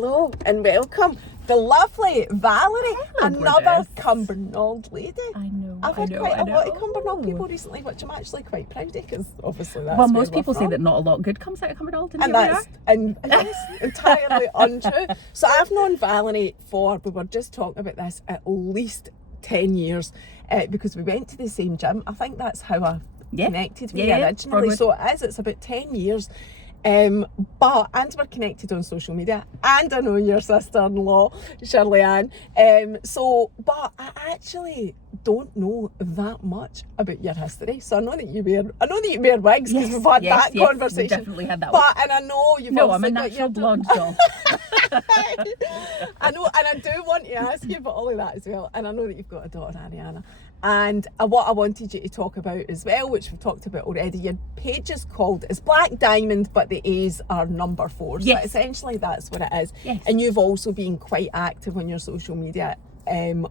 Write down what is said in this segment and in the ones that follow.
Hello and welcome, the lovely Valerie, another gorgeous. Cumbernauld lady. I know. I've had quite a lot of Cumbernauld Oh. people recently, which I'm actually quite proud of, because obviously that's Well, where most we're people say from. that not a lot good comes out of Cumbernauld, And that's entirely untrue. So I've known Valerie for, we were just talking about this, at least 10 years, because we went to the same gym. I think that's how I connected with you originally. So it's about 10 years. And we're connected on social media, and I know your sister-in-law Shirley Ann, but I actually don't know that much about your history. So I know that you wear wigs, because we've had that conversation. We definitely had that one. And I know you've I'm a natural blonde doll. I know, and I do want to ask you about all of that as well. And I know that you've got a daughter, Ariana. And what I wanted you to talk about as well, which we've talked about already, your page is called, it's Black Diamond, but the A's are number 4. So essentially that's what it is. Yes. And you've also been quite active on your social media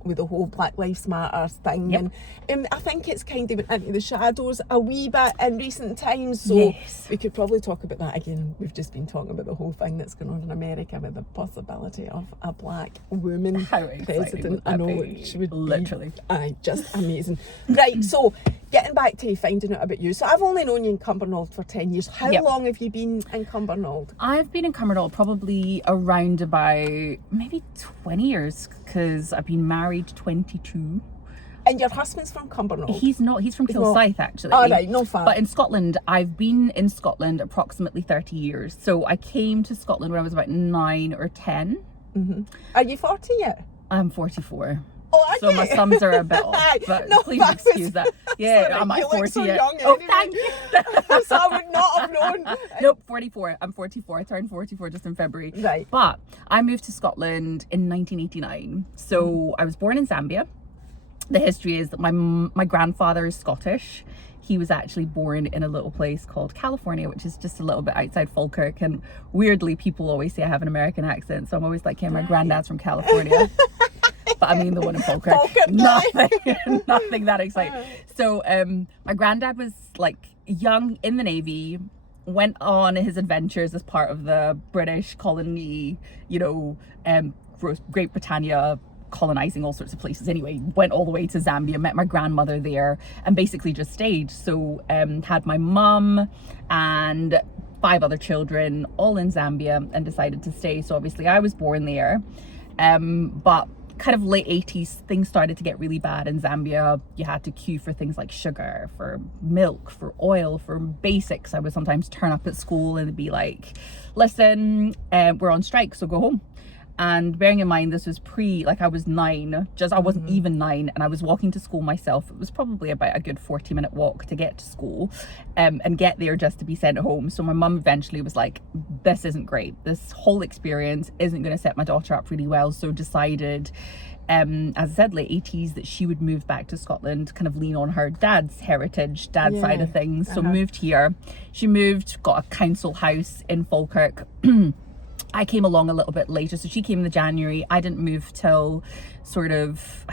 with the whole Black Lives Matter thing. Yep. And I think it's kind of went into the shadows a wee bit in recent times. So we could probably talk about that again. We've just been talking about the whole thing that's going on in America with the possibility of a black woman president. I know, which would literally be just amazing. Right, so getting back to finding out about you. So I've only known you in Cumbernauld for 10 years. How long have you been in Cumbernauld? I've been in Cumbernauld probably around about maybe 20 years, because I've been married 22. And your husband's from Cumbernauld? He's not. He's from Kilsyth, actually. Oh, right, no far. But in Scotland, I've been in Scotland approximately 30 years. So I came to Scotland when I was about 9 or 10. Mm-hmm. Are you 40 yet? I'm 44. Oh, so my sums are a bit off, but please excuse that. Yeah, sorry, I'm at 40 so yet. young Oh, anyway. thank you. So I would not have known. Nope, 44. I'm 44. I turned 44 just in February. Right. But I moved to Scotland in 1989. So I was born in Zambia. The history is that my grandfather is Scottish. He was actually born in a little place called California, which is just a little bit outside Falkirk. And weirdly, people always say I have an American accent. So I'm always like, yeah, my granddad's from California. But I mean the one in Falkirk. Nothing that exciting. So my granddad was like young in the Navy, went on his adventures as part of the British colony, Great Britannia, colonizing all sorts of places. Anyway, went all the way to Zambia, met my grandmother there, and basically just stayed. So had my mum and 5 other children all in Zambia, and decided to stay. So obviously I was born there, but kind of late 80s, things started to get really bad in Zambia. You had to queue for things like sugar, for milk, for oil, for basics. I would sometimes turn up at school and be like, listen, we're on strike, so go home. And bearing in mind, this was I was 9, I wasn't even 9, and I was walking to school myself. It was probably about a good 40-minute walk to get to school, and get there just to be sent home. So my mum eventually was like, this isn't great. This whole experience isn't going to set my daughter up really well. So decided, as I said, late 80s, that she would move back to Scotland, kind of lean on her dad's heritage, side of things. So moved here. She moved, got a council house in Falkirk. I came along a little bit later. So she came in the January. I didn't move till sort of,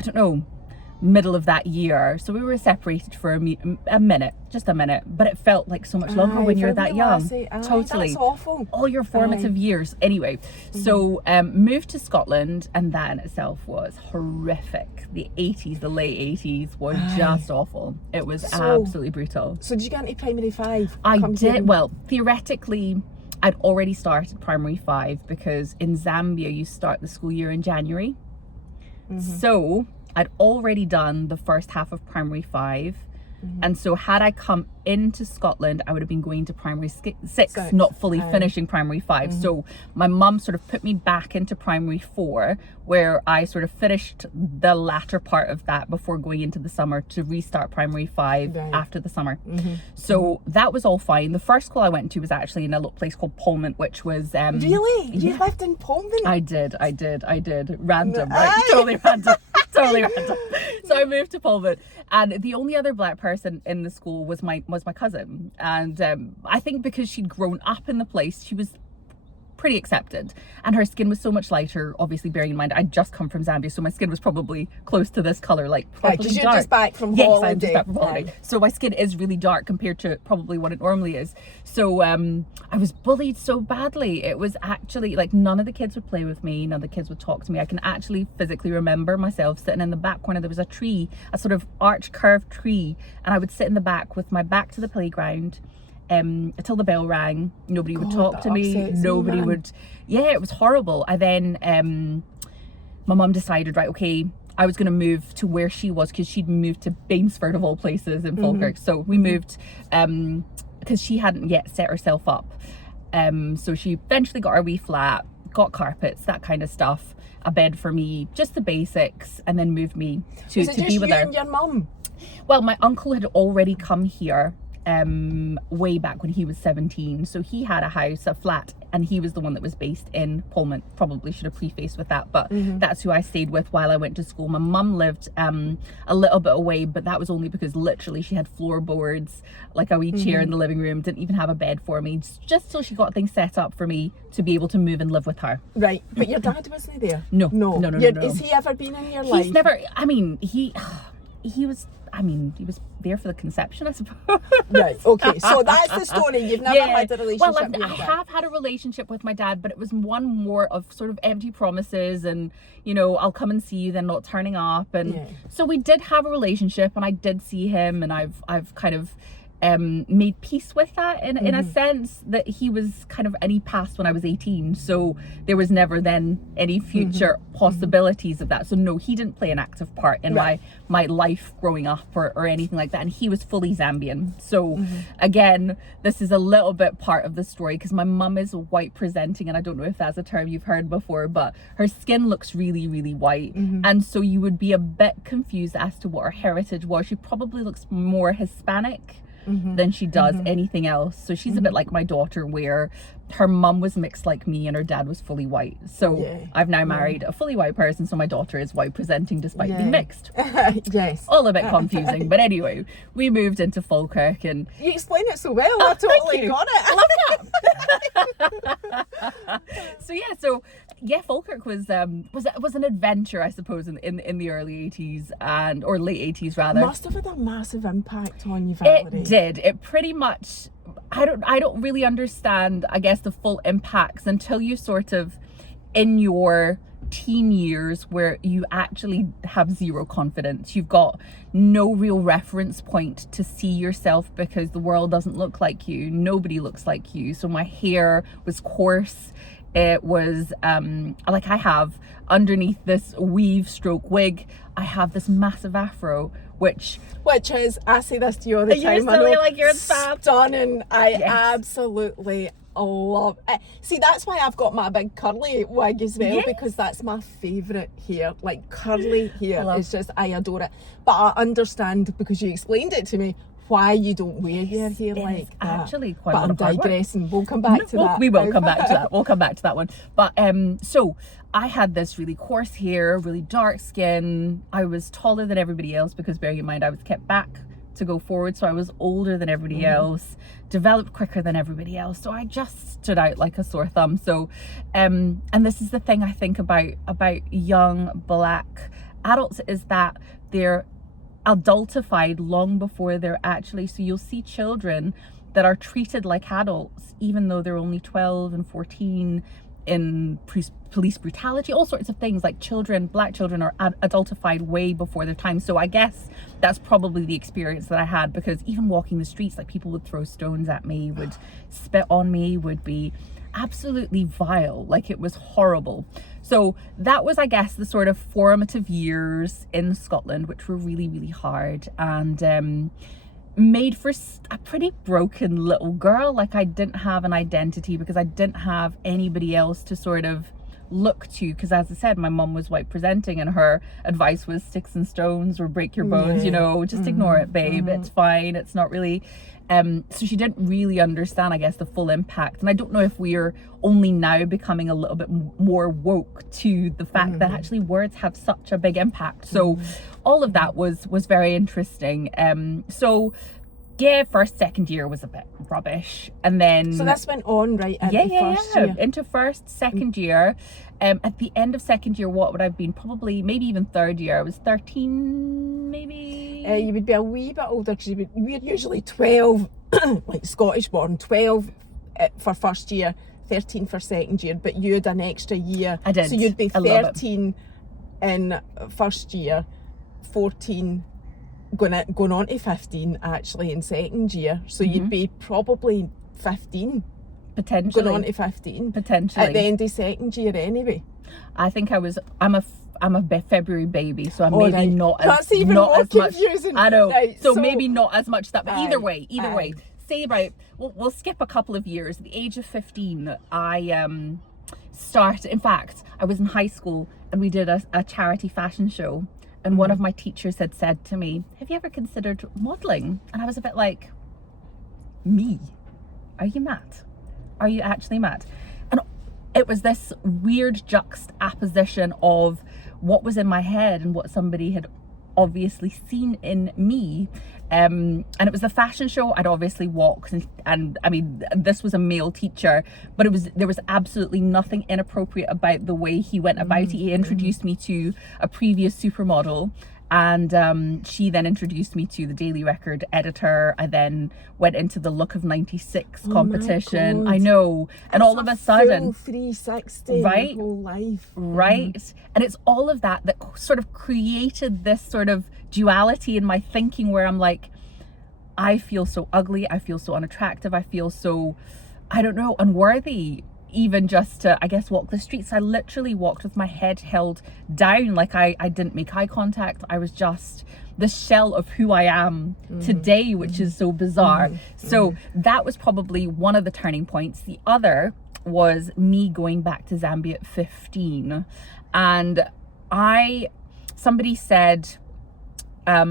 middle of that year. So we were separated for a minute, just a minute. But it felt like so much longer when you're that young. Totally. That's awful. All your formative years. Anyway, so moved to Scotland, and that in itself was horrific. The 80s, the late 80s was just awful. It was absolutely brutal. So did you get into primary 5? I did. Well, theoretically, I'd already started primary 5, because in Zambia you start the school year in January. So I'd already done the first half of primary 5. And so had I come into Scotland, I would have been going to primary 6, not fully finishing primary 5. So my mum sort of put me back into primary 4, where I sort of finished the latter part of that before going into the summer to restart primary 5 after the summer. So that was all fine. The first school I went to was actually in a little place called Polmont, which was really? You lived in Polmont? I did. Random, right? Totally random. Totally random. So I moved to Polmont, and the only other black person in the school was my cousin. And I think because she'd grown up in the place, she was pretty accepted. And her skin was so much lighter, obviously bearing in mind I'd just come from Zambia, so my skin was probably close to this colour, like properly because you're dark. just back from Yes, holiday. I'm just back from holiday. Right. So my skin is really dark compared to probably what it normally is. So I was bullied so badly. It was actually like none of the kids would play with me, none of the kids would talk to me. I can actually physically remember myself sitting in the back corner. There was a tree, a sort of arch curved tree, and I would sit in the back with my back to the playground until the bell rang. Nobody would talk to me. Nobody would. Yeah, it was horrible. I then my mum decided, right, okay, I was going to move to where she was, because she'd moved to Bainsford of all places in Falkirk. So we moved because she hadn't yet set herself up. So she eventually got her wee flat, got carpets, that kind of stuff, a bed for me, just the basics, and then moved me to be with her. And your mum? Well, my uncle had already come here way back when he was 17, so he had a house, a flat, and he was the one that was based in Pullman. Probably should have prefaced with that, but that's who I stayed with while I went to school. My mum lived a little bit away, but that was only because literally she had floorboards, like a wee chair in the living room, didn't even have a bed for me, just till she got things set up for me to be able to move and live with her. Right, but your dad wasn't there? No. Has he ever been in your life? He's never, I mean, he was there for the conception, I suppose. Right, okay, so that's the story. You've never had a relationship with your I dad. have had a relationship with my dad, but it was one more of sort of empty promises and, you know, I'll come and see you, then not turning up. And so we did have a relationship, and I did see him, and I've kind of made peace with that in a sense that he was kind of, and he passed when I was 18, so there was never then any future possibilities of that. So no, he didn't play an active part in my life growing up or anything like that, and he was fully Zambian. So again, this is a little bit part of the story, because my mum is white presenting, and I don't know if that's a term you've heard before, but her skin looks really, really white, and so you would be a bit confused as to what her heritage was. She probably looks more Hispanic than she does anything else. So she's a bit like my daughter, where her mum was mixed like me and her dad was fully white. So I've now married a fully white person, so my daughter is white presenting despite being mixed. Yes. All a bit confusing. But anyway, we moved into Falkirk, and you explain it so well. I totally got it. Falkirk was an adventure, I suppose, in the early 80s or late 80s rather. Must have had a massive impact on you, Valerie. It did. It pretty much, I don't really understand, I guess, the full impacts until you sort of in your teen years, where you actually have zero confidence. You've got no real reference point to see yourself, because the world doesn't look like you. Nobody looks like you. So my hair was coarse. It was like, I have underneath this weave stroke wig, I have this massive afro, which is, I say this to you all the time, you're silly, like you're fab. Stunning. I absolutely love it. See, that's why I've got my big curly wig as well, because that's my favourite hair. Like, curly hair is just, I adore it. But I understand, because you explained it to me, why you don't wear your hair like that. Actually quite but a lot of hard work. digressing. We'll come back to that. We will come back to that. We'll come back to that one. But so I had this really coarse hair, really dark skin. I was taller than everybody else, because bearing in mind I was kept back to go forward, so I was older than everybody else, developed quicker than everybody else, so I just stood out like a sore thumb. So and this is the thing I think about young black adults, is that they're adultified long before they're actually, so you'll see children that are treated like adults even though they're only 12 and 14 in police brutality, all sorts of things. Like black children are adultified way before their time. So I guess that's probably the experience that I had, because even walking the streets, like, people would throw stones at me, would spit on me, would be absolutely vile. Like, it was horrible. So that was, I guess, the sort of formative years in Scotland, which were really, really hard, and made for a pretty broken little girl. Like, I didn't have an identity, because I didn't have anybody else to sort of look to, because, as I said, my mum was white presenting, and her advice was sticks and stones or break your bones, you know, just ignore it, babe, it's fine, it's not really so she didn't really understand, I guess, the full impact. And I don't know if we're only now becoming a little bit more woke to the fact that actually words have such a big impact. So all of that was very interesting. So Yeah, second year was a bit rubbish. And then... So this went on right into first year? Into second year. At the end of second year, what would I have been? Probably, maybe even third year. I was 13, maybe? You would be a wee bit older, because we're usually 12, like Scottish born, 12 for first year, 13 for second year, but you had an extra year. I did. So you'd be 13 in first year, 14 going on to 15 actually in second year. So you'd be probably 15. Potentially. Going on to 15. Potentially. At the end of second year anyway. I think I'm a February baby, so I'm right. not as That's even not more as much. confusing. I know. Right, so maybe not as much that, but either way. Aye. Say about we'll skip a couple of years. At the age of 15, I started. In fact, I was in high school and we did a charity fashion show, and one of my teachers had said to me, "Have you ever considered modelling?" And I was a bit like, "Me? Are you mad? Are you actually mad?" And it was this weird juxtaposition of what was in my head and what somebody had obviously seen in me. And it was the fashion show. I'd obviously walked, and I mean, this was a male teacher, but there was absolutely nothing inappropriate about the way he went about it. He introduced me to a previous supermodel, and she then introduced me to the Daily Record editor. I then went into the Look of 96 competition. My God. I know. And all of a sudden, full 360 right? your whole life. Right. And it's all of that sort of created this sort of duality in my thinking, where I'm like, I feel so ugly, I feel so unattractive, I feel so, I don't know, unworthy, even just to, I guess, walk the streets. I literally walked with my head held down, like I didn't make eye contact. I was just the shell of who I am today, which is so bizarre. So that was probably one of the turning points. The other was me going back to Zambia at 15. And somebody said, I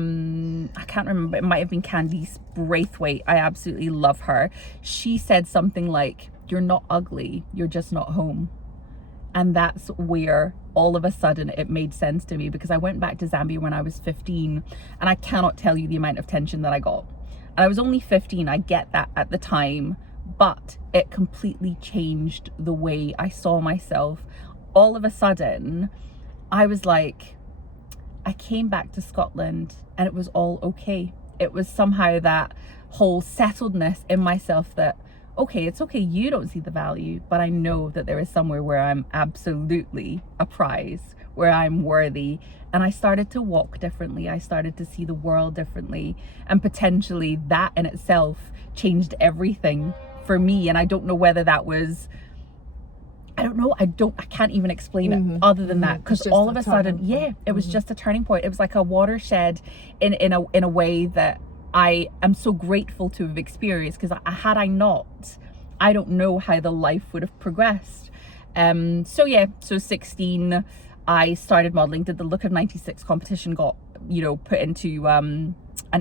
can't remember, it might have been Candice Braithwaite. I absolutely love her. She said something like, "You're not ugly, you're just not home." And that's where all of a sudden it made sense to me, because I went back to Zambia when I was 15, and I cannot tell you the amount of tension that I got. And I was only 15, I get that at the time, but it completely changed the way I saw myself. All of a sudden, I was like, I came back to Scotland and it was all okay. It was somehow that whole settledness in myself that, okay, it's okay, you don't see the value, but I know that there is somewhere where I'm absolutely a prize, where I'm worthy. And I started to walk differently. I started to see the world differently. And potentially that in itself changed everything for me. And I don't know whether that was, I don't know, I can't even explain it other than that, because all of a sudden, it was just a turning point. It was like a watershed in a way that I am so grateful to have experienced, because had I not, I don't know how the life would have progressed. So 16, I started modeling, did the Look of 96 competition, got, put into an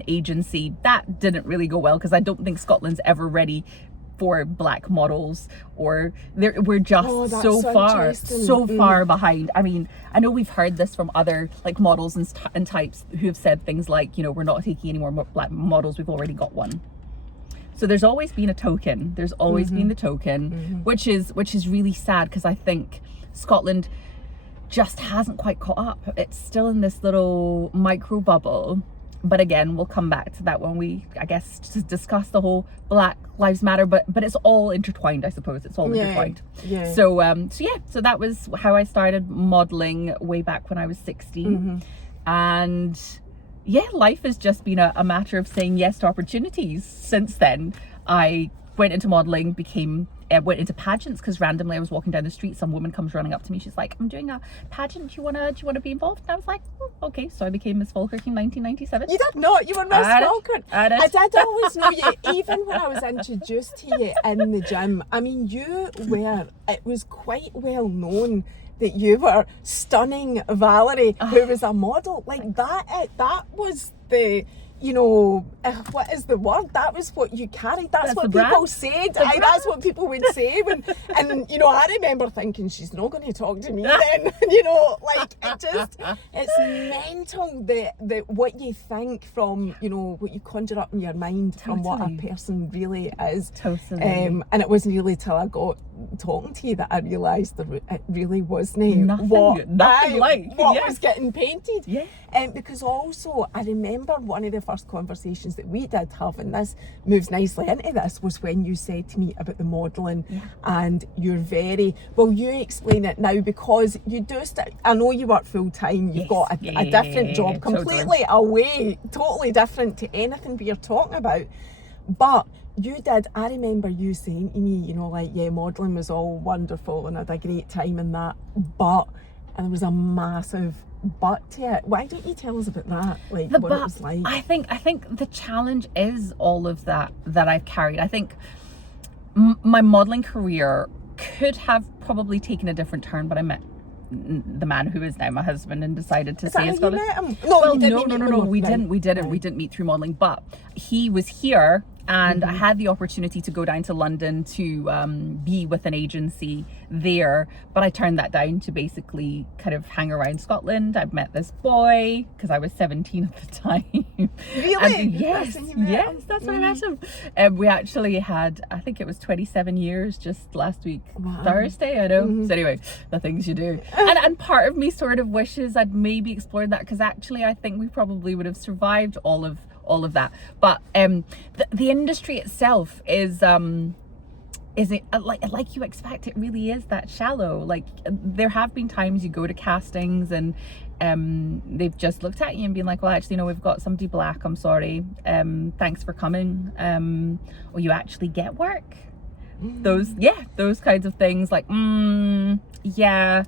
agency. That didn't really go well, because I don't think Scotland's ever ready for black models, or we're just so far behind. I mean, I know we've heard this from other like models and types who have said things like, we're not taking any more black models, we've already got one. So there's always been a token. There's always been the token, which is really sad, because I think Scotland just hasn't quite caught up. It's still in this little micro bubble. But again, we'll come back to that when we, I guess, just discuss the whole Black Lives Matter. But it's all intertwined, I suppose. It's all intertwined. Yeah. So that was how I started modeling way back when I was 16. And yeah, life has just been a matter of saying yes to opportunities since then. I went into modeling, went into pageants, because randomly I was walking down the street, some woman comes running up to me, she's like, "I'm doing a pageant, do you wanna be involved?" And I was like, okay. So I became Miss Falkirk in 1997. You did not, you were Miss Falkirk. I did always know you, even when I was introduced to you in the gym. I mean, it was quite well known that you were stunning Valerie, who was a model. Like that was you know, what is the word? That was what you carried. That's what the people brand. said. That's what people would say. And, you know, I remember thinking, she's not going to talk to me then. You know, like, it's mental that what you think from, you know, what you conjure up in your mind from what a person really is. Totally. And it wasn't really till I got talking to you that I realised that it really wasn't Nothing like what was getting painted. Yeah. Because also I remember one of the first conversations that we did have, and this moves nicely into this, was when you said to me about the modelling. And you're very well, you explain it now, because you do I know you work full time, you've got a different job completely away, totally different to anything we are talking about, but you did. I remember you saying to me, you know, like, yeah, modelling was all wonderful and I had a great time in that, but, and there was a massive but to it. Why don't you tell us about that, like what it was like? I think the challenge is all of that I've carried. I think my modelling career could have probably taken a different turn, but I met the man who is now my husband and decided to stay in Scotland. No, we didn't meet through modelling, but he was here. And I had the opportunity to go down to London to be with an agency there, but I turned that down to basically kind of hang around Scotland. I'd met this boy because I was 17 at the time. Really? And yes, that's when I met him. We actually had, I think it was 27 years just last week, Thursday, I know. So anyway, the things you do. And part of me sort of wishes I'd maybe explored that, because actually I think we probably would have survived all of that, but the industry itself is it like you expect? It really is that shallow. Like, there have been times you go to castings and they've just looked at you and been like, well, actually, no, we've got somebody black, I'm sorry, thanks for coming, or you actually get work. Those kinds of things, like, yeah,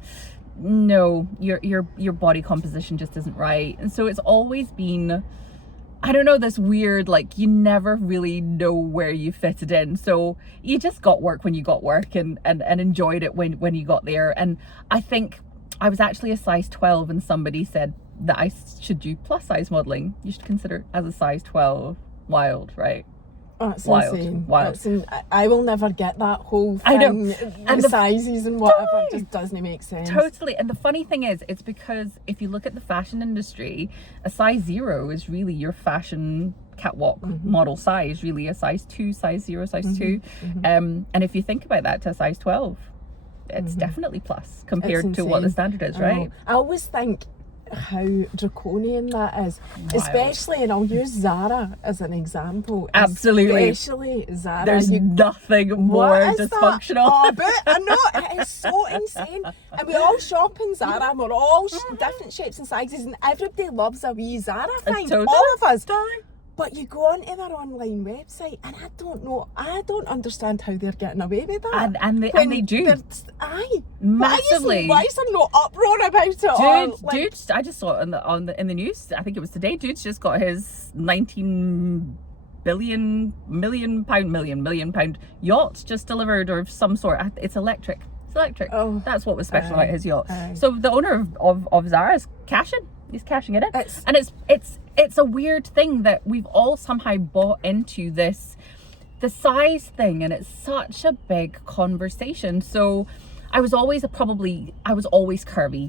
no, your body composition just isn't right. And so it's always been, I don't know, this weird, like, you never really know where you fitted in. So you just got work when you got work and enjoyed it when you got there. And I think I was actually a size 12 and somebody said that I should do plus size modelling. You should consider it as a size 12. Wild, right? That's wild. Insane. I will never get that whole thing. I know. And the sizes and whatever, it just doesn't make sense. Totally. And the funny thing is, it's because if you look at the fashion industry, a size 0 is really your fashion catwalk model size, really a size 2, size 0, size 2. And if you think about that to a size 12, it's definitely plus compared to what the standard is, right? I always think how draconian that is. Especially, and I'll use Zara as an example. Absolutely. Especially Zara. There's nothing more dysfunctional. I know, it is so insane. And we all shop in Zara, and we're all different shapes and sizes, and everybody loves a wee Zara find. Totally. All of us. But you go onto their online website, and I don't understand how they're getting away with that. And they do. Massively. Why is there no uproar about it? Dude, I just saw it in the news. I think it was today. Dude's just got his 19 million pound yacht just delivered, or some sort. It's electric. Oh, that's what was special about his yacht. So the owner of Zara is cashing. He's cashing it in. And it's a weird thing that we've all somehow bought into the size thing, and it's such a big conversation. So I was always curvy.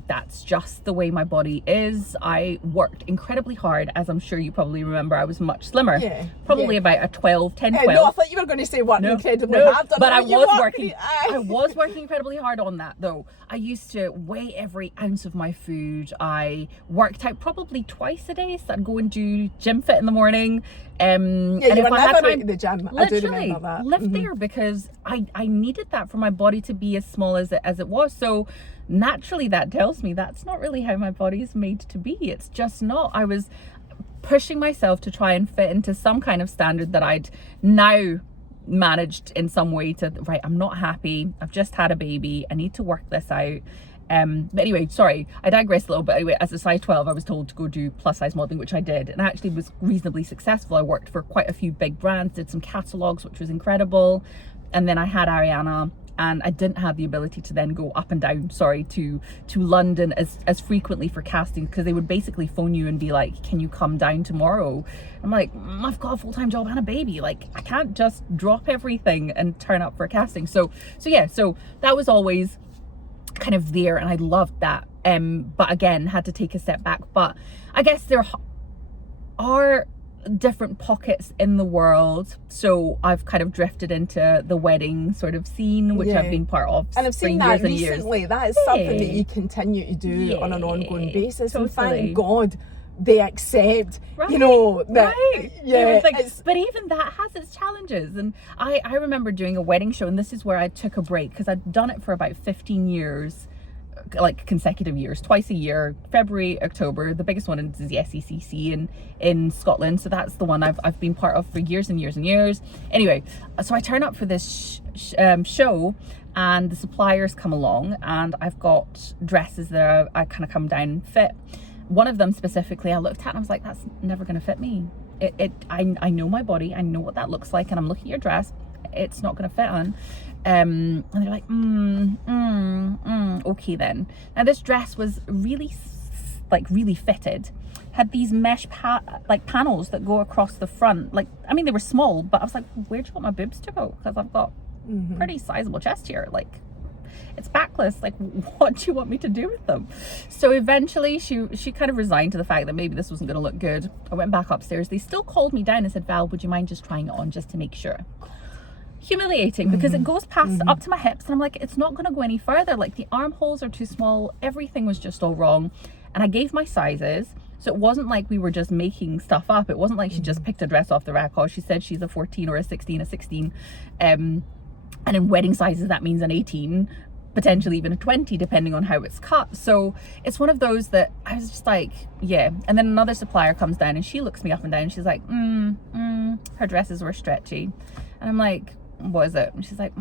That's just the way my body is. I worked incredibly hard, as I'm sure you probably remember. I was much slimmer, about a 10, 12. No, I thought you were going to say incredibly hard. But I was working incredibly hard on that, though. I used to weigh every ounce of my food. I worked out probably twice a day. So I'd go and do gym fit in the morning. And if I had time, the gym. I do remember that. Lived there because I needed that for my body to be as small as it was. So naturally, that tells me that's not really how my body is made to be. It's just not. I was pushing myself to try and fit into some kind of standard that I'd now managed in some way to, right, I'm not happy, I've just had a baby, I need to work this out. But anyway, sorry, I digress a little bit. Anyway, as a size 12, I was told to go do plus size modelling, which I did, and I actually was reasonably successful. I worked for quite a few big brands, did some catalogues, which was incredible. And then I had Ariana and I didn't have the ability to then go up and down, to London as frequently for castings, because they would basically phone you and be like, can you come down tomorrow? I'm like, I've got a full-time job and a baby, like I can't just drop everything and turn up for a casting. So that was always kind of there, and I loved that, but again had to take a step back. But I guess there are different pockets in the world, so I've kind of drifted into the wedding sort of scene, which I've been part of, and I've seen that recently. That is something that you continue to do on an ongoing basis, and thank God they accept, you know, that, but even that has its challenges. And I remember doing a wedding show, and this is where I took a break, because I'd done it for about 15 years, like consecutive years, twice a year, February, October. The biggest one is the SECC in Scotland, so that's the one I've been part of for years and years and years. Anyway, so I turn up for this show, and the suppliers come along, and I've got dresses that I kind of come down fit. One of them specifically I looked at and I was like, that's never going to fit me. I know my body, I know what that looks like, and I'm looking at your dress, it's not going to fit on. And they're like, okay then. Now this dress was really fitted, had these mesh panels that go across the front. Like, I mean, they were small, but I was like, where do you want my boobs to go? Because I've got pretty sizable chest here. Like, it's backless. Like, what do you want me to do with them? So eventually she kind of resigned to the fact that maybe this wasn't going to look good. I went back upstairs. They still called me down and said, Val, would you mind just trying it on just to make sure? Humiliating, because it goes past up to my hips, and I'm like, it's not going to go any further. Like, the armholes are too small. Everything was just all wrong. And I gave my sizes, so it wasn't like we were just making stuff up. It wasn't like she just picked a dress off the rack. Oh, she said she's a 14 or a 16, and in wedding sizes that means an 18, potentially even a 20, depending on how it's cut. So it's one of those that I was just like, yeah. And then another supplier comes down and she looks me up and down and she's like, her dresses were stretchy. And I'm like, what is it? And she's like,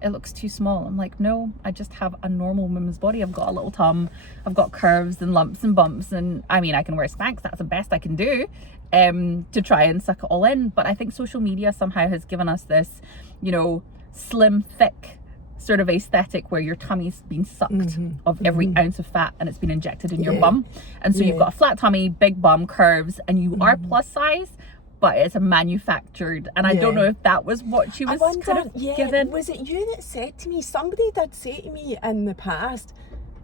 it looks too small. I'm like, no, I just have a normal woman's body. I've got a little tum, I've got curves and lumps and bumps, and I mean, I can wear Spanx, that's the best I can do to try and suck it all in. But I think social media somehow has given us this, you know, slim, thick sort of aesthetic where your tummy's been sucked of every ounce of fat and it's been injected in your bum, and so you've got a flat tummy, big bum, curves, and you are plus size, but it's a manufactured. And I don't know if that was what she was kind of given. Was it you that said to me, somebody did say to me in the past,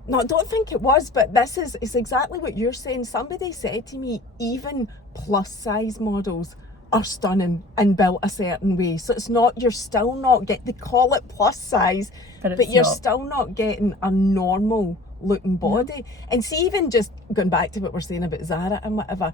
no, I don't think it was, but it's exactly what you're saying. Somebody said to me, even plus size models are stunning and built a certain way. So it's not, you're still not they call it plus size, but you're still not getting a normal looking body. And see, even just going back to what we're saying about Zara and whatever,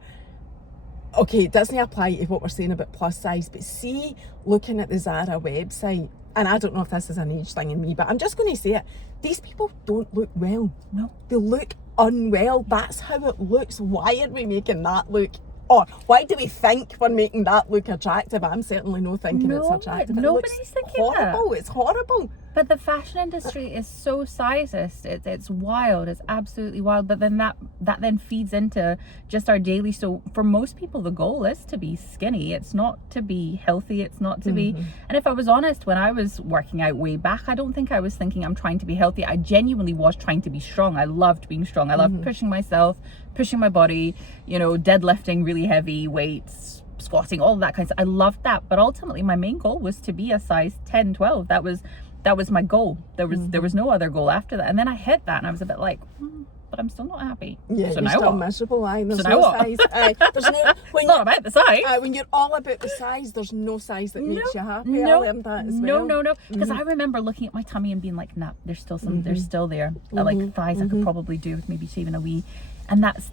okay, it doesn't apply to what we're saying about plus size, but see, looking at the Zara website, and I don't know if this is an age thing in me, but I'm just going to say it, these people don't look well. No. They look unwell. That's how it looks. Why are we making that look, or why do we think we're making that look attractive? I'm certainly not thinking it's attractive. Nobody's thinking horrible. that. It's horrible. But the fashion industry is so sizist. It's wild. It's absolutely wild. But then that then feeds into just our daily. So for most people, the goal is to be skinny. It's not to be healthy. It's not to be. And if I was honest, when I was working out way back, I don't think I was thinking I'm trying to be healthy. I genuinely was trying to be strong. I loved being strong. I loved pushing myself, pushing my body, you know, deadlifting really heavy weights, squatting, all of that kind of stuff. I loved that. But ultimately, my main goal was to be a size 10, 12. That was my goal. There was no other goal after that. And then I hit that and I was a bit like, but I'm still not happy. Yeah, so you're still miserable. There's so no size. There's no, it's not about the size. When you're all about the size, there's no size that makes you happy. No, I learned that as well. No. Because I remember looking at my tummy and being like, nah, there's still some, there's still there. Like thighs I could probably do with maybe shaving a wee. And that's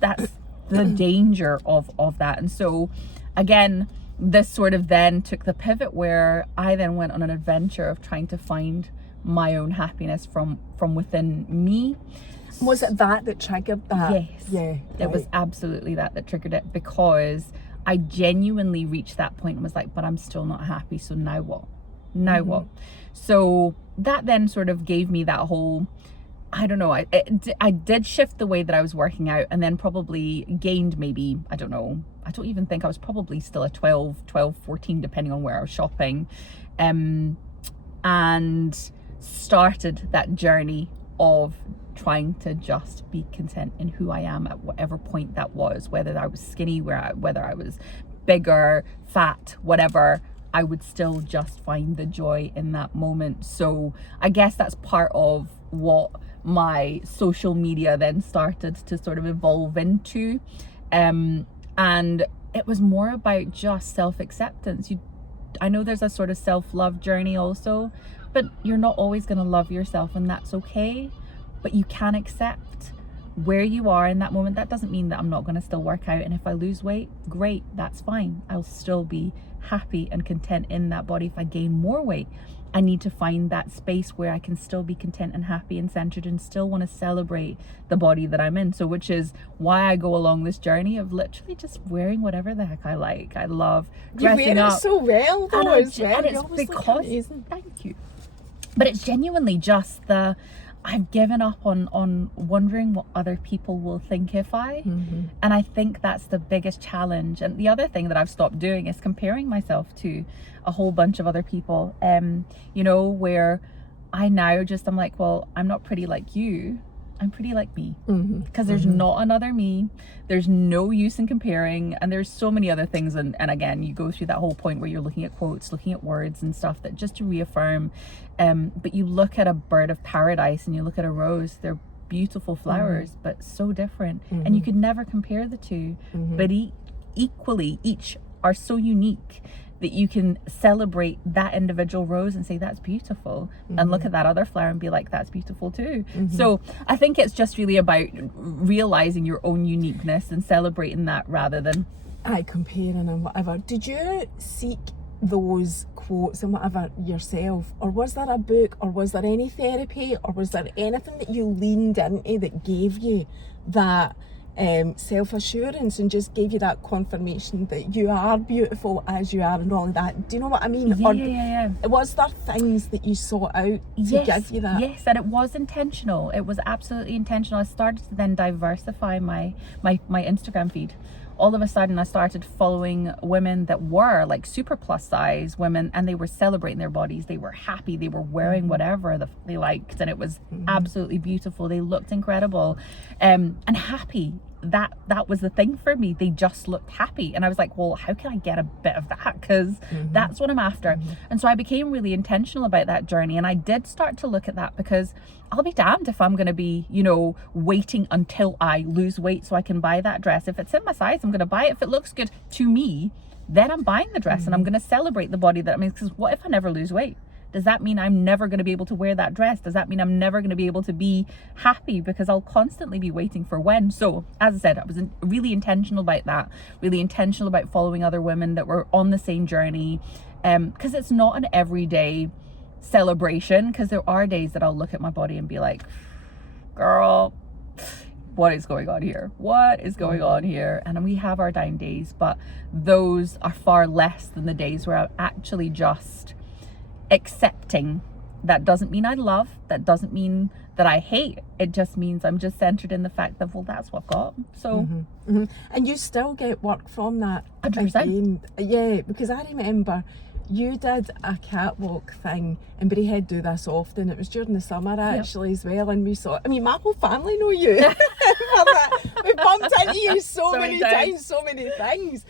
the danger of that. And so, again, this sort of then took the pivot where I then went on an adventure of trying to find my own happiness from within me. Was it that triggered that? Yes. Yeah. It was absolutely that triggered it, because I genuinely reached that point and was like, but I'm still not happy. So now what? Now what? So that then sort of gave me that whole, I don't know, I did shift the way that I was working out, and then probably gained maybe, I don't know, I don't even think I was probably still a 12, 14, depending on where I was shopping. And started that journey of trying to just be content in who I am at whatever point that was, whether I was skinny, whether I was bigger, fat, whatever, I would still just find the joy in that moment. So I guess that's part of what my social media then started to sort of evolve into. And it was more about just self-acceptance. I know there's a sort of self-love journey also, but you're not always going to love yourself, and that's okay. But you can accept where you are in that moment. That doesn't mean that I'm not going to still work out, and if I lose weight, great, that's fine. I'll still be happy and content in that body. If I gain more weight, I need to find that space where I can still be content and happy and centered and still want to celebrate the body that I'm in. So which is why I go along this journey of literally just wearing whatever the heck I like. I love dressing you wear up. it so well though, and as well. it's because, thank you. But it's genuinely just I've given up on wondering what other people will think if I, and I think that's the biggest challenge. And the other thing that I've stopped doing is comparing myself to a whole bunch of other people, you know, where I now just, I'm like, well, I'm not pretty like you, I'm pretty like me, because there's not another me. There's no use in comparing, and there's so many other things. And again, you go through that whole point where you're looking at quotes, looking at words and stuff that just to reaffirm. But you look at a bird of paradise and you look at a rose, they're beautiful flowers, but so different. And you could never compare the two, but equally, each are so unique that you can celebrate that individual rose and say that's beautiful, and look at that other flower and be like, that's beautiful too. So I think it's just really about realizing your own uniqueness and celebrating that rather than comparing and whatever. Did you seek those quotes and whatever yourself, or was there a book, or was there any therapy, or was there anything that you leaned into that gave you that self-assurance and just gave you that confirmation that you are beautiful as you are and all of that? Do you know what I mean? Yeah. Was there things that you sought out to give you that? Yes, and it was intentional. It was absolutely intentional. I started to then diversify my Instagram feed. All of a sudden I started following women that were like super plus size women, and they were celebrating their bodies, they were happy, they were wearing whatever they liked, and it was absolutely beautiful. They looked incredible, and happy. That was the thing for me. They just looked happy, and I was like, well, how can I get a bit of that, because that's what I'm after. And so I became really intentional about that journey, and I did start to look at that, because I'll be damned if I'm going to be, you know, waiting until I lose weight so I can buy that dress. If it's in my size, I'm going to buy it. If it looks good to me, then I'm buying the dress, and I'm going to celebrate the body that I'm in. Because what if I never lose weight? Does that mean I'm never going to be able to wear that dress? Does that mean I'm never going to be able to be happy? Because I'll constantly be waiting for when. So as I said, I was really intentional about that, really intentional about following other women that were on the same journey, because it's not an everyday celebration. Because there are days that I'll look at my body and be like, girl, what is going on here? What is going on here? And we have our down days, but those are far less than the days where I'm actually just accepting. That doesn't mean I love, that doesn't mean that I hate, it just means I'm just centered in the fact that, well, that's what I've got. So and you still get work from that 100%. again. Yeah, because I remember you did a catwalk thing, and Braehead do this often. It was during the summer actually as well, and we saw, I mean, my whole family know you. We bumped into you so many times, so many things.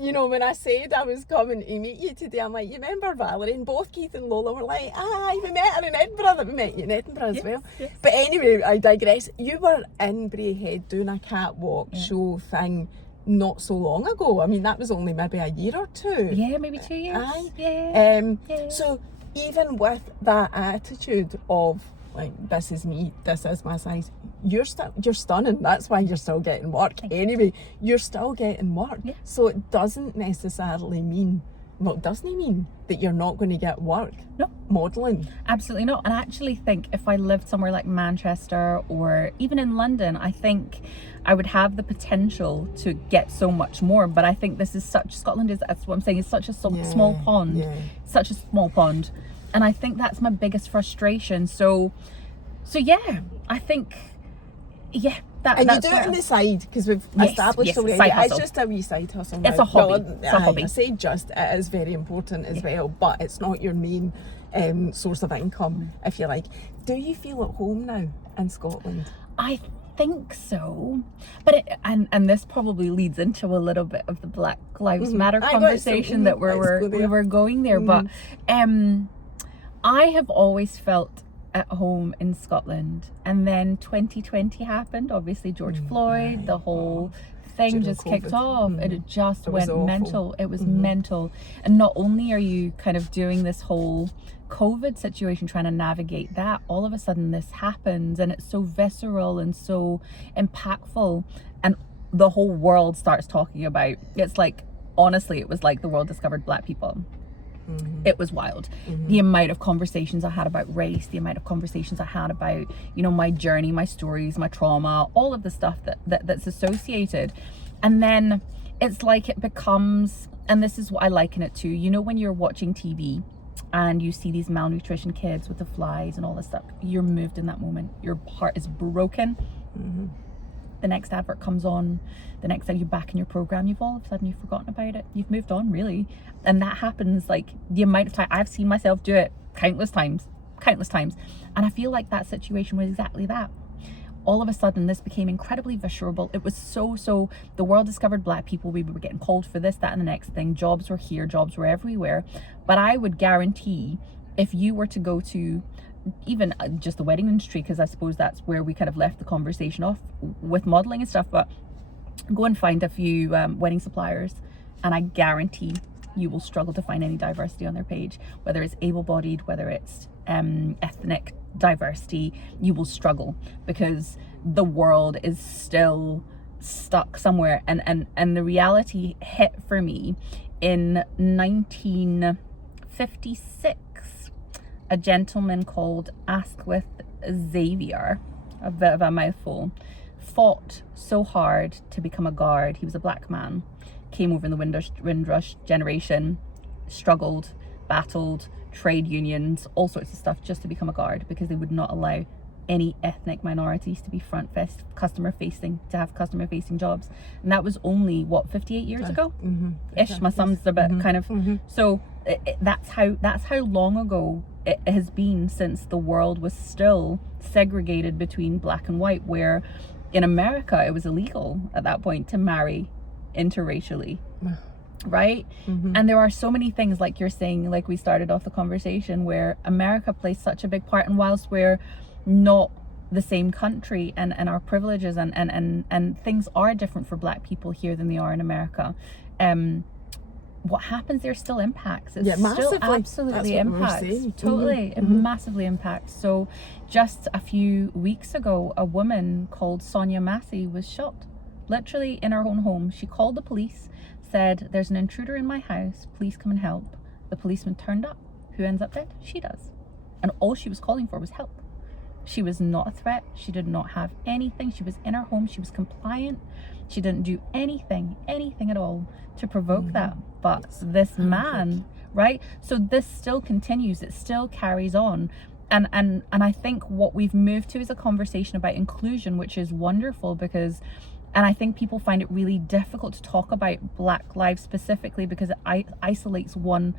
You know, when I said I was coming to meet you today, I'm like, you remember Valerie? And both Keith and Lola were like, aye, we met her in Edinburgh. We met you in Edinburgh as well. Yes. But anyway, I digress. You were in Braehead doing a catwalk show thing not so long ago. I mean, that was only maybe a year or two. Yeah, maybe 2 years. Aye. Yeah. So even with that attitude of like, this is me, this is my size, you're stunning. That's why you're still getting work. Anyway, you're still getting work. Yeah. So it doesn't necessarily mean, well, doesn't it mean that you're not going to get work? No. Modelling. Absolutely not. And I actually think if I lived somewhere like Manchester or even in London, I think I would have the potential to get so much more. But I think Scotland is, that's what I'm saying, is such a small pond. Yeah. Such a small pond. And I think that's my biggest frustration. So yeah, I think, yeah. And you do it on the side, because we've established already. It's just a wee side hustle. It's a hobby. Well, it's a hobby. I say just, it is very important as well, but it's not your main source of income, if you like. Do you feel at home now in Scotland? I think so, but and this probably leads into a little bit of the Black Lives Matter conversation that we were going there. But I have always felt at home in Scotland, and then 2020 happened. Obviously, George Floyd, the whole thing just kicked off, and it just went mental. It was mental. And not only are you kind of doing this whole COVID situation, trying to navigate that, all of a sudden this happens, and it's so visceral and so impactful, and the whole world starts talking about. It's like, honestly, it was like the world discovered Black people. It was wild. The amount of conversations I had about race, the amount of conversations I had about, you know, my journey, my stories, my trauma, all of the stuff that's associated. And then it's like it becomes, and this is what I liken it to, you know, when you're watching TV and you see these malnutrition kids with the flies and all this stuff, you're moved in that moment. Your heart is broken. The next advert comes on, the next time you're back in your program, you've all of a sudden you've forgotten about it. You've moved on, really. And that happens, like, the amount of time I've seen myself do it countless times. And I feel like that situation was exactly that. All of a sudden, this became incredibly visceral. It was so, the world discovered Black people. We were getting called for this, that, and the next thing. Jobs were here, jobs were everywhere. But I would guarantee, if you were to go to even just the wedding industry, because I suppose that's where we kind of left the conversation off with modeling and stuff, but go and find a few wedding suppliers, and I guarantee you will struggle to find any diversity on their page, whether it's able-bodied, whether it's ethnic diversity. You will struggle because the world is still stuck somewhere. And the reality hit for me in 1956. A gentleman called Asquith Xavier, a bit of a mouthful, fought so hard to become a guard. He was a Black man, came over in the Windrush generation, struggled, battled, trade unions, all sorts of stuff just to become a guard, because they would not allow any ethnic minorities to be customer facing jobs. And that was only, what, 58 years ago? Ish. My son's a bit kind of, so that's how long ago it has been since the world was still segregated between Black and white, where in America it was illegal at that point to marry interracially. Right? And there are so many things, like you're saying, like we started off the conversation, where America plays such a big part, and whilst we're not the same country, and our privileges and things are different for Black people here than they are in America, what happens there still impacts. It's still absolutely impacts. Totally. It massively impacts. So just a few weeks ago, a woman called Sonia Massey was shot, literally in her own home. She called the police, said, "There's an intruder in my house, please come and help." The policeman turned up. Who ends up dead? She does. And all she was calling for was help. She was not a threat. She did not have anything. She was in her home. She was compliant. She didn't do anything at all to provoke that. But this man, right? So this still continues. It still carries on. And I think what we've moved to is a conversation about inclusion, which is wonderful, because, and I think people find it really difficult to talk about Black lives specifically, because it isolates one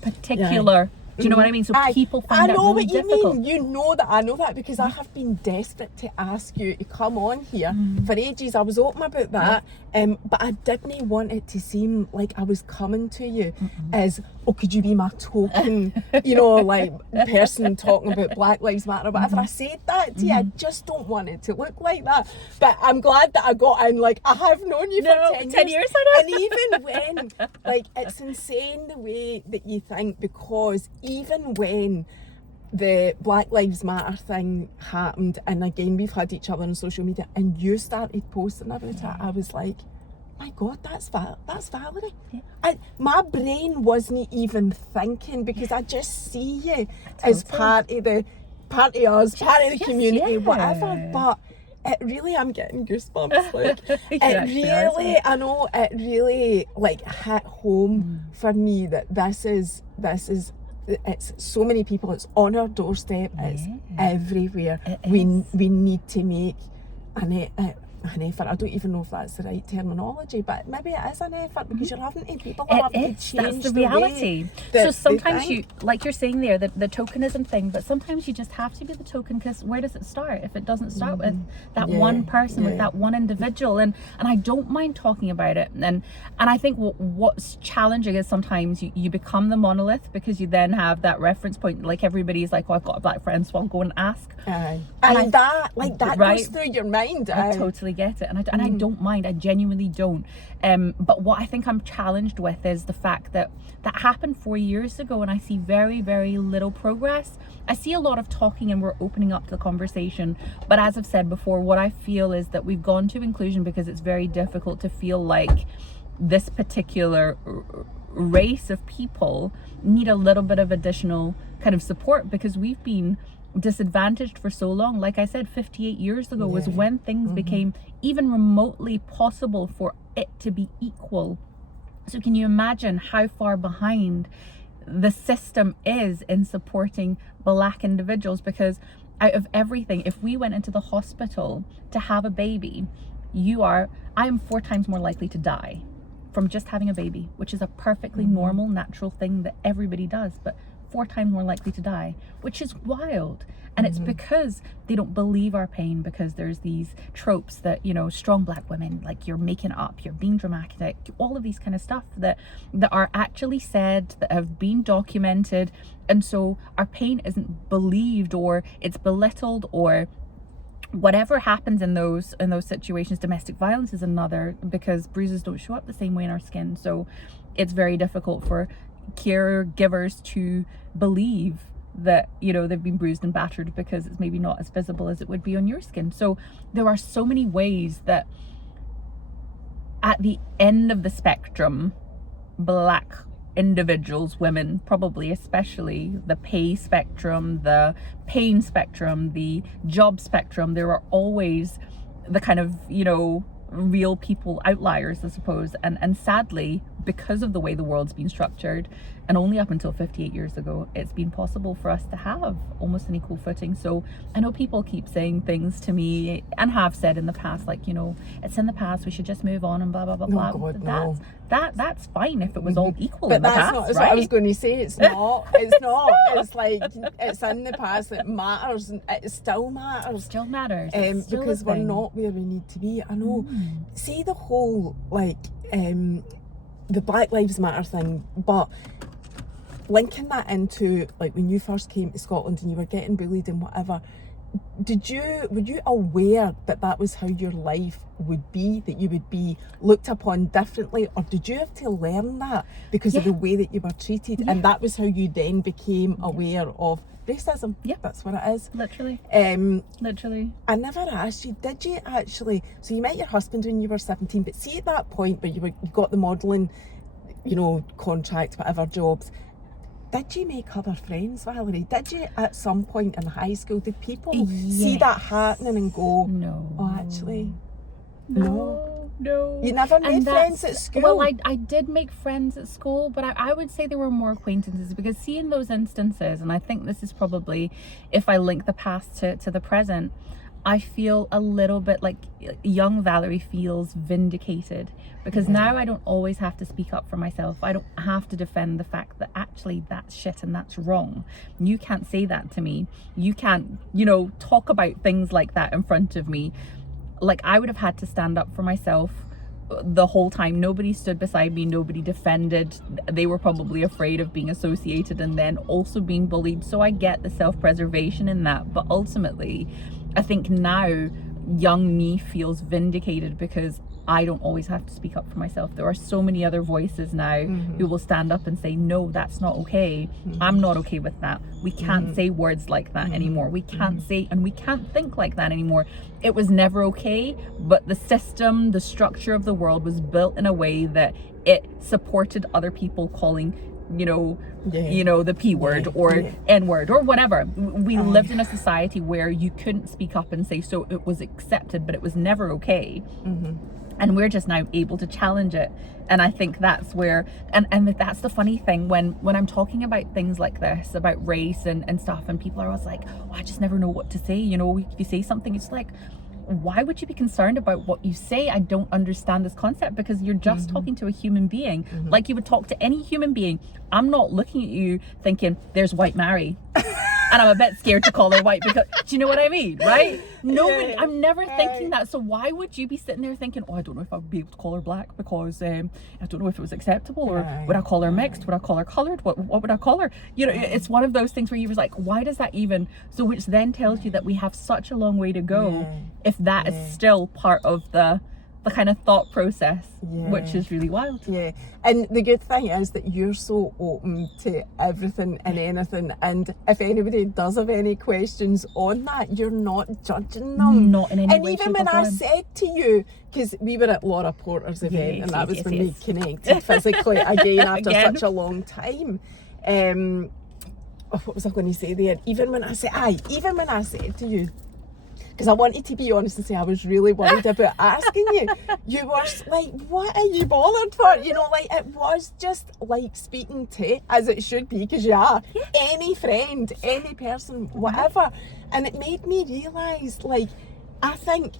particular. Do you know what I mean? So people find that really difficult. Mean. You know that I know that, because I have been desperate to ask you to come on here for ages. I was open about that, but I didn't want it to seem like I was coming to you as, oh, could you be my token, you know, like person talking about Black Lives Matter or whatever. I said that to you. I just don't want it to look like that. But I'm glad that I got in. Like, I have known you for 10 years. And even when, like, it's insane the way that you think, because even when the Black Lives Matter thing happened, and again we've had each other on social media, and you started posting about it, I was like, my God, that's Valerie. My brain wasn't even thinking, because I just see you as part of us, part of the community, whatever. But it really, I'm getting goosebumps. Like, I know it really like hit home for me that this is it's so many people, it's on our doorstep, it's everywhere. We need to make an effort. I don't even know if that's the right terminology, but maybe it is an effort because you're having to, people are having to change that's the reality. So sometimes you, like you're saying there, the tokenism thing, but sometimes you just have to be the token, because where does it start if it doesn't start with that one person, with that one individual? And I don't mind talking about it. And I think what's challenging is sometimes you become the monolith, because you then have that reference point, like everybody's like, oh, I've got a black friend, so I'll go and ask. And that goes through your mind. I totally get it, and I don't mind. I genuinely don't. But what I think I'm challenged with is the fact that happened 4 years ago, and I see very, very little progress. I see a lot of talking, and we're opening up the conversation. But as I've said before, what I feel is that we've gone to inclusion because it's very difficult to feel like this particular race of people need a little bit of additional kind of support, because we've been disadvantaged for so long. Like I said, 58 years ago was when things became even remotely possible for it to be equal. So can you imagine how far behind the system is in supporting black individuals? Because out of everything, if we went into the hospital to have a baby, I am 4 times more likely to die from just having a baby, which is a perfectly normal, natural thing that everybody does, but 4 times more likely to die, which is wild. And it's because they don't believe our pain, because there's these tropes that, you know, strong black women, like, you're making it up, you're being dramatic, all of these kind of stuff that are actually said, that have been documented. And so our pain isn't believed, or it's belittled, or whatever happens in those situations. Domestic violence is another, because bruises don't show up the same way in our skin. So it's very difficult for caregivers to believe that, you know, they've been bruised and battered, because it's maybe not as visible as it would be on your skin. So there are so many ways that at the end of the spectrum, black individuals, women probably especially, the pay spectrum, the pain spectrum, the job spectrum, there are always the kind of, you know, real people outliers, I suppose. And sadly, because of the way the world's been structured, and only up until 58 years ago, it's been possible for us to have almost an equal footing. So I know people keep saying things to me, and have said in the past, like, you know, it's in the past, we should just move on, and blah blah blah blah. God, no. That's fine if it was all equal but in the past, not, right? what I was going to say. It's not. It's not. It's like, it's in the past. It matters, and it still matters. It still matters. It's still because we're not where we need to be. I know. See the whole, like, the Black Lives Matter thing, but linking that into, like, when you first came to Scotland and you were getting bullied and whatever, were you aware that was how your life would be, that you would be looked upon differently, or did you have to learn that because of the way that you were treated, and that was how you then became aware of racism? That's what it is. Literally. I never asked you, did you actually, so you met your husband when you were 17, but see at that point where you got the modelling, you know, contract, whatever jobs, did you make other friends, Valerie? Did you at some point in high school, did people see that happening and go, no, oh, actually, no. You never made friends at school? Well, I did make friends at school, but I would say there were more acquaintances, because seeing those instances, and I think this is probably, if I link the past to the present, I feel a little bit like young Valerie feels vindicated, because now I don't always have to speak up for myself. I don't have to defend the fact that actually that's shit and that's wrong. You can't say that to me. You can't, you know, talk about things like that in front of me. Like, I would have had to stand up for myself the whole time. Nobody stood beside me, nobody defended. They were probably afraid of being associated and then also being bullied. So I get the self-preservation in that, but ultimately I think now young me feels vindicated, because I don't always have to speak up for myself. There are so many other voices now who will stand up and say, no, that's not okay. I'm not okay with that. We can't say words like that anymore. We can't say, and we can't think like that anymore. It was never okay, but the system, the structure of the world was built in a way that it supported other people calling, you know, the P word or N word or whatever. We lived in a society where you couldn't speak up and say, so it was accepted, but it was never okay. And we're just now able to challenge it. And I think that's where, and that's the funny thing, when I'm talking about things like this, about race and stuff, and people are always like, oh, I just never know what to say. You know, if you say something, it's like, why would you be concerned about what you say? I don't understand this concept, because you're just talking to a human being like you would talk to any human being. I'm not looking at you thinking, there's white Mary. And I'm a bit scared to call her white, because, do you know what I mean, right? Nobody, I'm never thinking that. So why would you be sitting there thinking, oh, I don't know if I would be able to call her black, because I don't know if it was acceptable, or would I call her mixed? Would I call her coloured? What would I call her? You know, it's one of those things where you was like, why does that even? So which then tells you that we have such a long way to go if that is still part of the kind of thought process, which is really wild. And the good thing is that you're so open to everything and anything, and if anybody does have any questions on that, you're not judging them, not in any and way, even shape, when or I form. said to you, because we were at Laura Porter's event, and that was when we connected physically again after such a long time. What was I going to say there? Even when I said to you, because I wanted to be honest and say I was really worried about asking you. You were like, what are you bothered for? You know, like, it was just like speaking to, as it should be, because you are, any friend, any person, whatever. And it made me realise, like, I think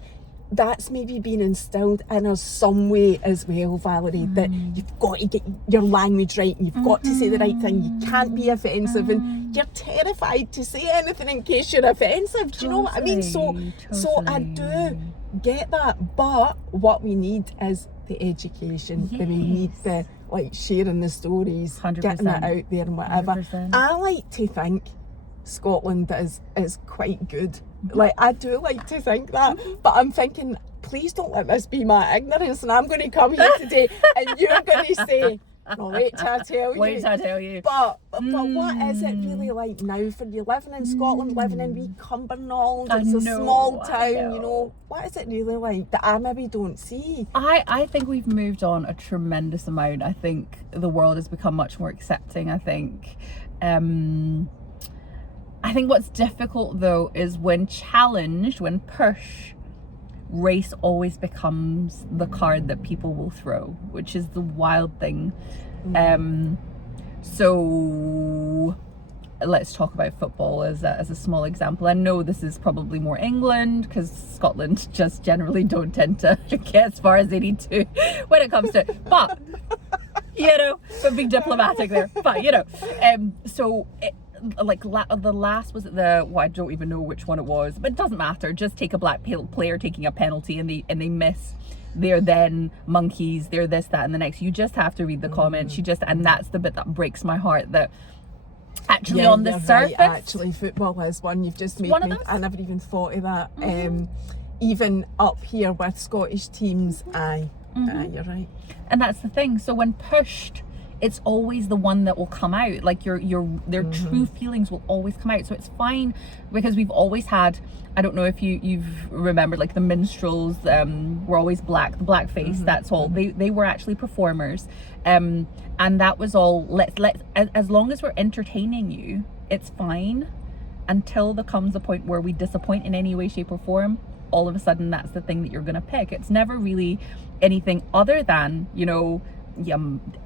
that's maybe been instilled in us some way as well, Valerie, that you've got to get your language right, and you've got to say the right thing. You can't be offensive, and you're terrified to say anything in case you're offensive. Do you know what I mean? So I do get that, but what we need is the education. We need the, like, sharing the stories, 100%. getting it out there and whatever. 100%. I like to think Scotland is quite good. Like, I do like to think that, but I'm thinking, please don't let this be my ignorance, and I'm going to come here today and you're going to say, no, wait till I tell you. Wait till I tell you. But what is it really like now for you living in Scotland, living in wee Cumbernauld? It's a small town, you know. What is it really like that I maybe don't see? I think we've moved on a tremendous amount. I think the world has become much more accepting. I think what's difficult though is when challenged, when pushed, race always becomes the card that people will throw, which is the wild thing. So let's talk about football as a small example. I know this is probably more England, because Scotland just generally don't tend to get as far as they need to when it comes to it. But, you know, but being diplomatic there. But, you know, the last was I don't even know which one it was, but it doesn't matter. Just take a black player taking a penalty and they miss. They're then monkeys. They're this, that, and the next. You just have to read the comments. And that's the bit that breaks my heart. That actually on the surface, right, actually football is one you've just made me. I never even thought of that. Even up here with Scottish teams, aye, you're right. And that's the thing. So when pushed, it's always the one that will come out. Like their true feelings will always come out. So it's fine, because we've always had, I don't know if you've remembered, like the minstrels were always black, the blackface, that's all. They were actually performers. And that was all, as long as we're entertaining you, it's fine, until there comes a point where we disappoint in any way, shape or form. All of a sudden that's the thing that you're going to pick. It's never really anything other than, you know,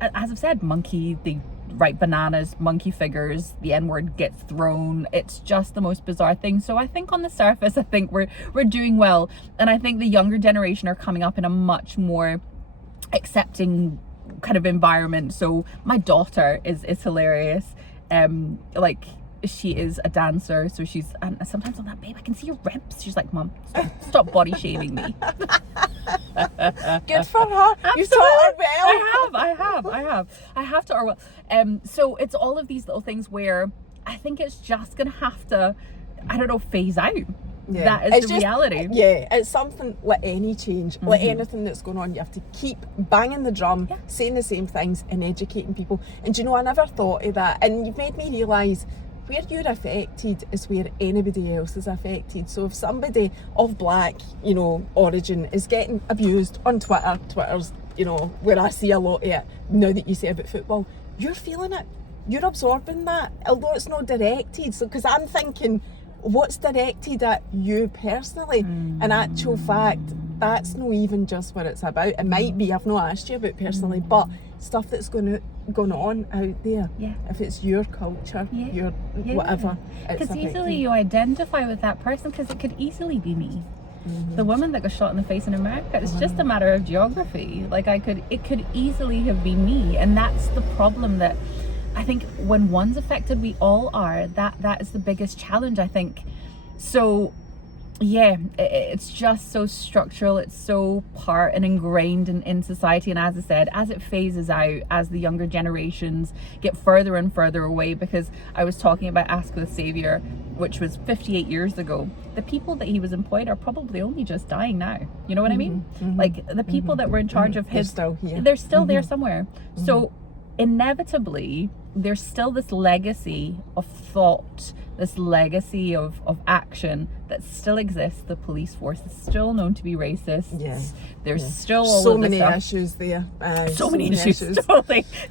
as I've said, monkey, they write bananas, monkey figures, the N-word gets thrown. It's just the most bizarre thing. So I think on the surface, I think we're doing well. And I think the younger generation are coming up in a much more accepting kind of environment. So my daughter is hilarious. Like, she is a dancer, so she's, and sometimes I'm like, babe, I can see your ribs. She's like, Mom, stop body shaming me. Good for her. You've taught her well. I have taught her well. So it's all of these little things where I think it's just gonna have to, I don't know, phase out. Yeah. That is the reality. Yeah, it's something like any change, like anything that's going on, you have to keep banging the drum, saying the same things and educating people. And do you know, I never thought of that. And you've made me realise where you're affected is where anybody else is affected. So if somebody of black, you know, origin is getting abused on Twitter's, you know, where I see a lot of it, now that you say about football, you're feeling it. You're absorbing that, although it's not directed. So, because I'm thinking, what's directed at you personally? In actual fact, that's not even just what it's about. It might be, I've not asked you about personally, but stuff that's going on out there. Yeah. If it's your culture, your whatever. Because easily you identify with that person, because it could easily be me. the woman that got shot in the face in America. It's just a matter of geography. Like it could easily have been me. And that's the problem, that I think when one's affected, we all are. That is the biggest challenge, I think. So yeah, it's just so structural. It's so part and ingrained in society. And as I said, as it phases out, as the younger generations get further and further away, because I was talking about Ask the Saviour, which was 58 years ago. The people that he was employed are probably only just dying now. You know what I mean? Like the people that were in charge of his, they're still there somewhere. So inevitably, there's still this legacy of thought, this legacy of action that still exists. The police force is still known to be racist. There's still all so of this many stuff. issues there. So many issues.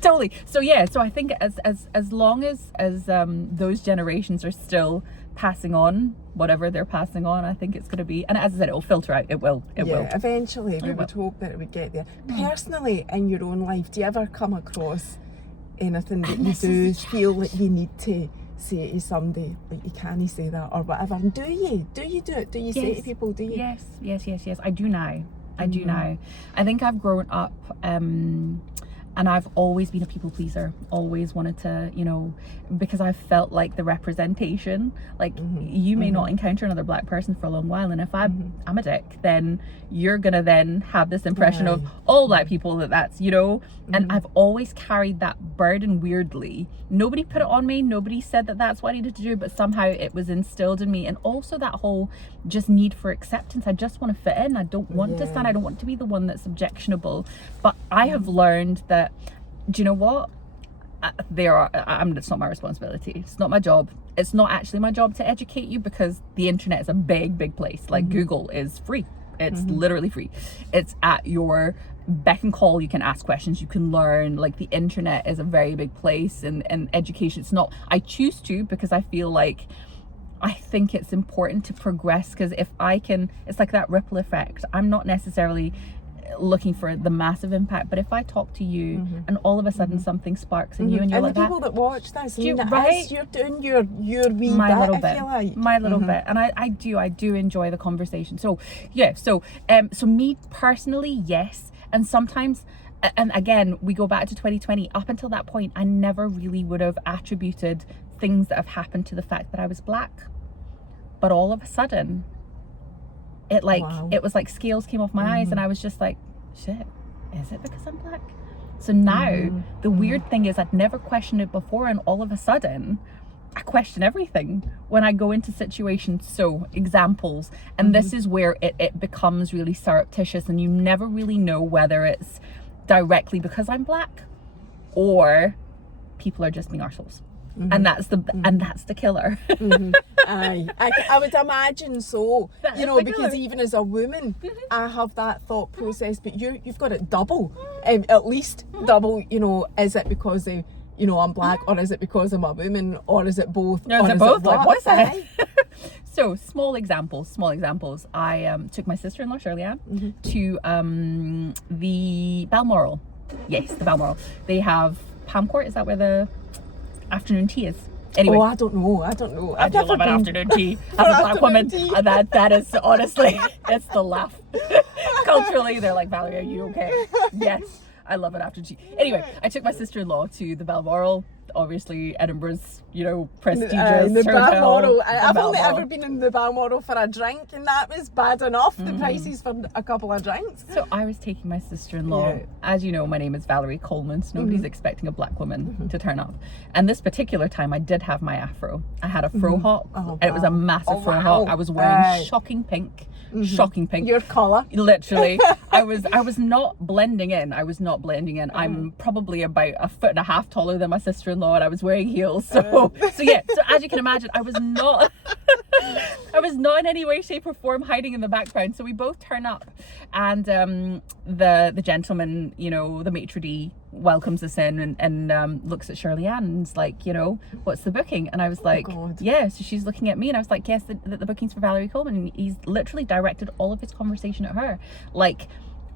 Totally. So yeah, so I think as long as those generations are still passing on whatever they're passing on, I think it's going to be, and as I said, it'll filter out. It will. Eventually we would hope that it would get there. Personally, in your own life, do you ever come across anything that you do feel that you need to say to somebody, like you can't say that or whatever? And do you do it? Do you say to people, do you? Yes. I do now. I think I've grown up and I've always been a people pleaser, always wanted to, because I've felt like the representation, like you may not encounter another black person for a long while, and if I'm a dick, then you're gonna then have this impression of all black people that's, and I've always carried that burden weirdly. Nobody put it on me, nobody said that that's what I needed to do, but somehow it was instilled in me. And also that whole just need for acceptance. I just want to fit in. I don't want to stand. I don't want to be the one that's objectionable. But I have learned that, do you know what? It's not my responsibility. It's not my job. It's not actually my job to educate you, because the internet is a big place. Like Google is free. It's literally free. It's at your beck and call. You can ask questions, you can learn. Like the internet is a very big place, and education, it's not, I choose to, because I feel like I think it's important to progress, because if I can, it's like that ripple effect. I'm not necessarily looking for the massive impact, but if I talk to you and all of a sudden something sparks in you, and you're and like the people that watch this, you're doing your wee my bit, little if bit, you like. my little bit, and I do enjoy the conversation. So so me personally, yes. And sometimes, and again, we go back to 2020. Up until that point, I never really would have attributed things that have happened to the fact that I was black. But all of a sudden, it was like scales came off my eyes, and I was just like, shit, is it because I'm black? So now the weird thing is, I'd never questioned it before, and all of a sudden I question everything when I go into situations. So examples, and this is where it becomes really surreptitious, and you never really know whether it's directly because I'm black or people are just being arseholes. And that's the killer. I would imagine so. Because even as a woman, I have that thought process, but you've got it double, at least double. Is it because of, I'm black, or is it because I'm a woman, or is it both? No, is it both? Like, what's that? So small examples. I took my sister-in-law Shirley Ann to the Balmoral. Yes, the Balmoral. They have Palm Court. Is that where the afternoon tea is? Anyway. I don't know. I do love an afternoon tea as a black woman. That is honestly, it's the laugh. Culturally, they're like, Valerie, are you okay? Yes, I love an afternoon tea. Anyway, I took my sister-in-law to the Balmoral. Obviously, Edinburgh's, prestigious the hotel. Balmoral. I've only ever been in the Balmoral for a drink, and that was bad enough. The prices for a couple of drinks. So I was taking my sister-in-law. As you know, my name is Valerie Coleman, so nobody's expecting a black woman to turn up. And this particular time, I did have my afro. I had a fro hawk, and it was a massive fro hawk. I was wearing shocking pink. Your colour. Literally. I was not blending in. I'm probably about 1.5 foot taller than my sister-in-law, and I was wearing heels. So as you can imagine, I was not in any way, shape or form hiding in the background. So we both turn up, and the gentleman, the maitre d' welcomes us in and looks at Shirley Ann and is like, what's the booking? And I was like, yeah. So she's looking at me, and I was like, yes, the booking's for Valerie Coleman. And he's literally directed all of his conversation at her. Like,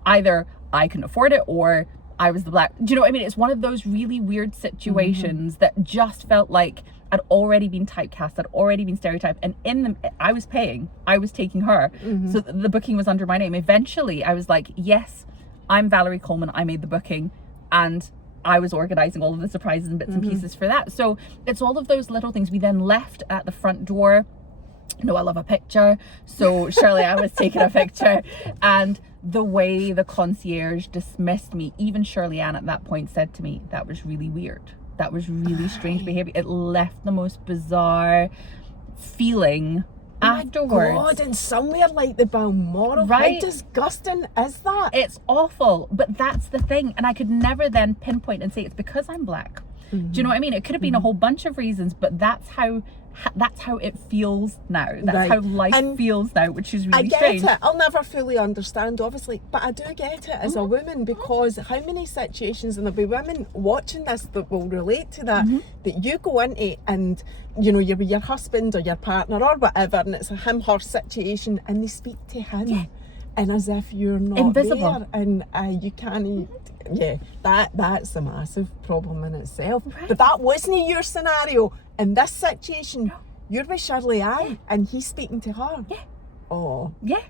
either I can afford it, or I was the black. Do you know what I mean? It's one of those really weird situations that just felt like I'd already been typecast, I'd already been stereotyped, and I was paying, I was taking her, so the booking was under my name. Eventually, I was like, yes, I'm Valerie Coleman, I made the booking, and I was organising all of the surprises and bits and pieces for that. So it's all of those little things. We then left at the front door. No, I love a picture. So surely I was taking a picture, and the way the concierge dismissed me, even Shirley Ann at that point said to me, that was really weird. That was really strange behaviour. It left the most bizarre feeling afterwards. Oh my God, and somewhere like the Balmoral, right? How disgusting is that? It's awful, but that's the thing. And I could never then pinpoint and say it's because I'm black. Do you know what I mean? It could have been a whole bunch of reasons, but that's how it feels now. That's how life feels now, which is really strange. I get it. I'll never fully understand, obviously, but I do get it as a woman, because how many situations, and there'll be women watching this that will relate to that, that you go into and, you know, you're with your husband or your partner or whatever, and it's a him, her situation, and they speak to him, and as if you're not invisible. there, and you can't. That's a massive problem in itself. Right. But that wasn't your scenario. In this situation, you're with Shirley Ann and he's speaking to her. Yeah. Oh. Yeah.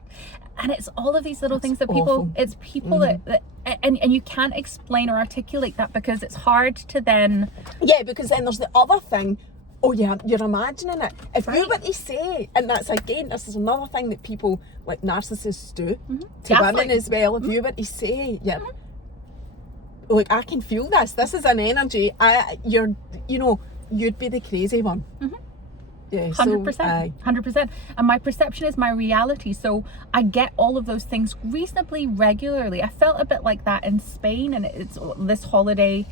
And it's all of these little things that it's people that and you can't explain or articulate that, because it's hard to then... Yeah, because then there's the other thing. Oh yeah, you're imagining it. If you were to say, and that's again, this is another thing that people, like narcissists do to women as well. If you were to say, look, I can feel this. This is an energy. You'd be the crazy one. Yeah, 100%. 100%. And my perception is my reality. So I get all of those things reasonably regularly. I felt a bit like that in Spain, and it's this holiday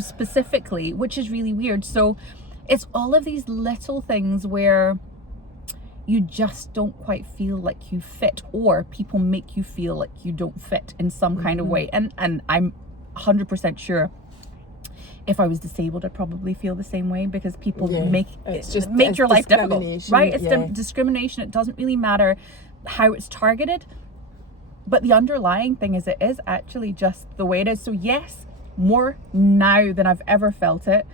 specifically, which is really weird. So it's all of these little things where you just don't quite feel like you fit, or people make you feel like you don't fit in some kind of way. And I'm 100% sure if I was disabled, I'd probably feel the same way, because people make your life difficult, right? It's discrimination. It doesn't really matter how it's targeted, but the underlying thing is, it is actually just the way it is. So yes, more now than I've ever felt it.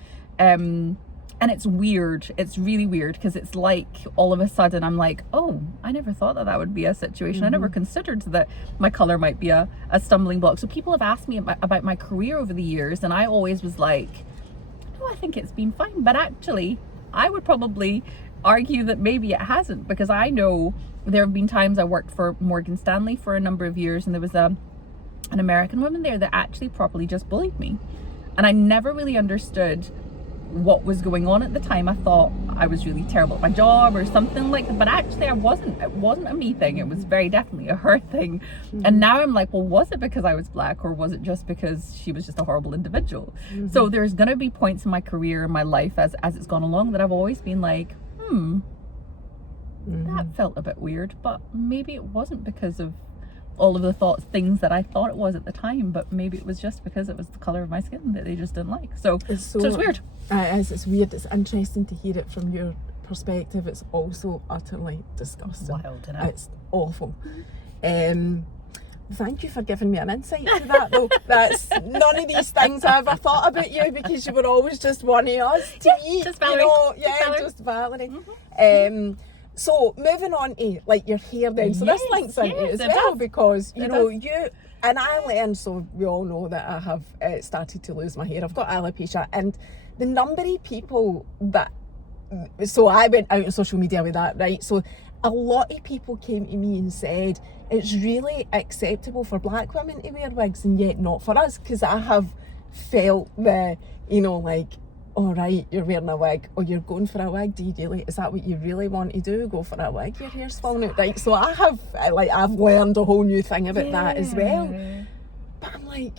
And it's weird. It's really weird, because it's like all of a sudden I'm like, oh, I never thought that would be a situation. I never considered that my colour might be a stumbling block. So people have asked me about my career over the years, and I always was like, no, I think it's been fine. But actually, I would probably argue that maybe it hasn't, because I know there have been times I worked for Morgan Stanley for a number of years, and there was an American woman there that actually properly just bullied me. And I never really understood what was going on at the time. I thought I was really terrible at my job or something like that, but actually I wasn't. It wasn't a me thing. It was very definitely a her thing. And now I'm like, well, was it because I was black, or was it just because she was just a horrible individual? So there's going to be points in my career, in my life, as it's gone along, that I've always been like, that felt a bit weird, but maybe it wasn't because of all of the things that I thought it was at the time, but maybe it was just because it was the colour of my skin that they just didn't like. So it's weird. It's weird. It's interesting to hear it from your perspective. It's also utterly disgusting. Wild, isn't it? It's awful. Thank you for giving me an insight to that, though. That's none of these things I ever thought about you, because you were always just one of us to me. Just Valerie. Just Valerie. So moving on to like your hair then. So this links into it as well, because you and I learned, so we all know that I have started to lose my hair. I've got alopecia, and the number of people that, so I went out on social media with that, right? So a lot of people came to me and said, it's really acceptable for black women to wear wigs and yet not for us, because I have felt the, like, all right, you're wearing a wig, or you're going for a wig. Is that what you really want to do? Go for a wig? Your hair's falling out, right? So I've learned a whole new thing about that as well. But I'm like,